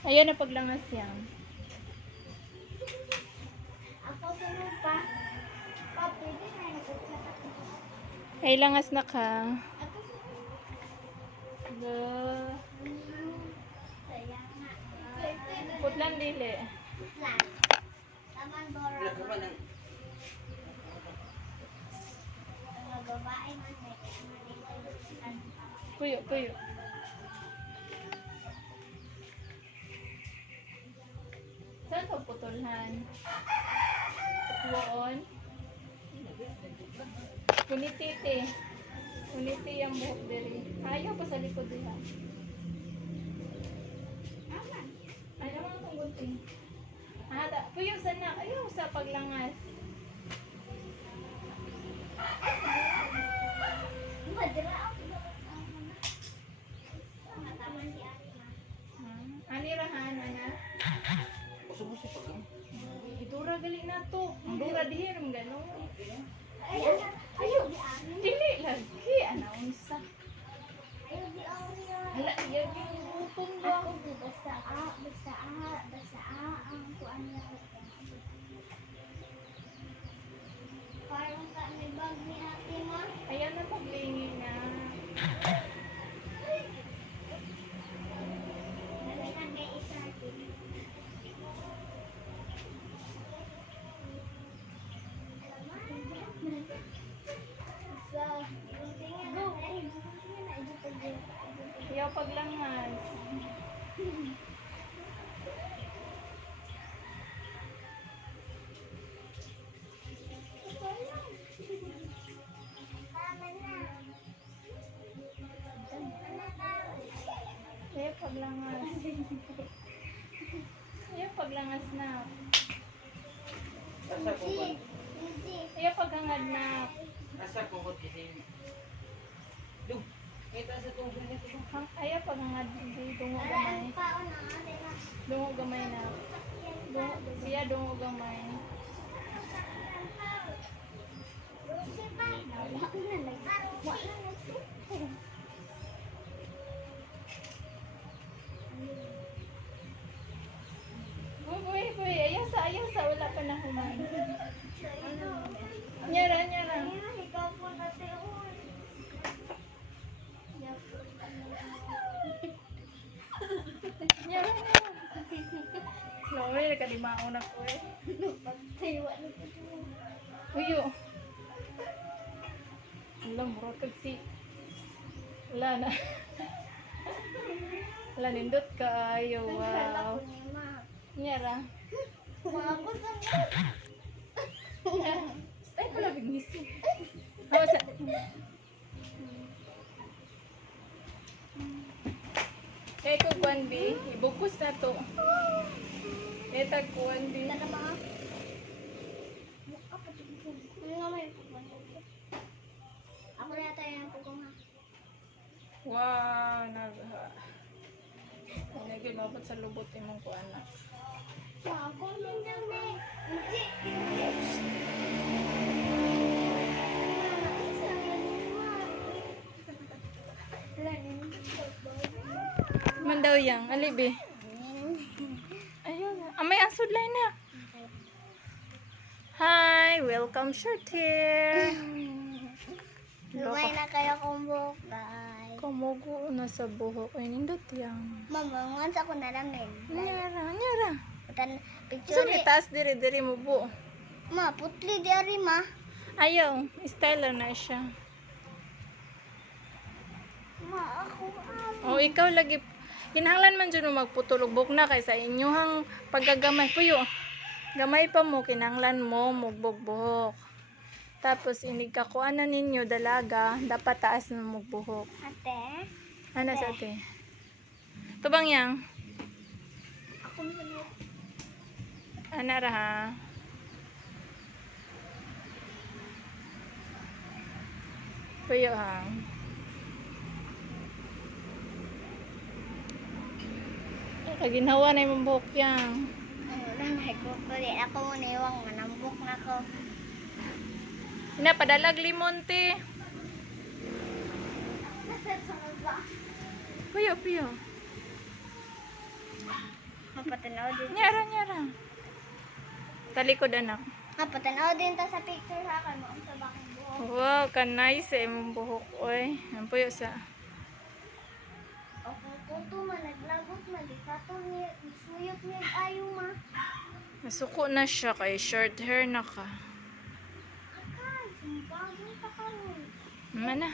Ayan na paglangas yan. Ako sunod pa. Pa, pwede na yung nagsasak. Ay, langas na ka. Ako sunod. Ga. Sayang na. Putlan dili. Lang. Taman Dora. Mga babae man may Puyo, puyo. Saan ka putulhan? Tuon. Kunititi. Kuniti ang buhok diri. Ayaw pa sa likod diha. Aman. Ayaw ang tunggunti. Puyo sana. Ayaw sa paglangas. Madra ako. Mga taman si Arima. Ani rahan ana. Idura gali na to. Ang dura diha ram ganon. Ayaw di Arima. Dili lagi ana unsa. Ayaw di Arima. Hala iya yung butong ba. Ako di basta ang kuan niya. Parang ka may bag ni ate ma. Ayan na paglingi na. Nalagyan kay isa ate. So, go. Ayaw paglangas. Ayaw paglangas. Ayaw paglangas na. Ayaw paghangad na. Asa ko kasi. Dug, kita sa tungkol nito. Ayaw paghangad. Dungo gamay. Dungo gamay na. Siya dungo gamay. Uy, ayaw sa wala pa na human. Nyara. Nyara. Loy, nakalimaon ako eh. Uyo. Wala, mura si. Wala na. Wala, nindot ka. Ayaw, wow. Nyara. Ay, pala bignisin. Hawa sa... Kaya ko, Juan B. Ibukos na to. Kaya Juan B. Ako yata yung pugong ha. Wow, naging mabot sa lubot imong ko anak. Ako nindang na. Man daw yang, alibi. Ayun, amay ang sudlay na. Hi, welcome short hair. Lumay na kayo kung buhok, guys. Kumugo na sa buhok. Ay, nindot yang. Mama, once ako nalamin. Nyara. Putan, So, picture itaas diri mo bu. Ma, putli di ari, ma. Ayaw, styler na siya. Ma, ako O, ikaw lagi. Kinahanglan man dyan mo magputulog buhok na kaysa inyong paggagamay. Puyo, gamay pa mo, kinahanglan mo magbuhok. Tapos, inig kakuan na ninyo, dalaga, dapat taas na magbuhok. Ate, Ano sa ate? Tubang yang? ako nalamin. Ana ra ha? Puyo ha? Kaginawa na yung buhok yang. Nanay ko, pwede ako muna iwang manambok na ako. Padalag limon te. Puyo. Papatanaw din. Nyara, nyara. Talikod, anak. Papatanaw din ta sa picture ha. Kano ang sa bakang buhok. Wow, kanay sa imong buhok, oy. Ang puyo sa... O kung puto man, naglagot man. Di kato ni, suyot ni ayo ma. Nasuko na siya kay short hair na ka. Akay, sumbagin pa karon. Mana?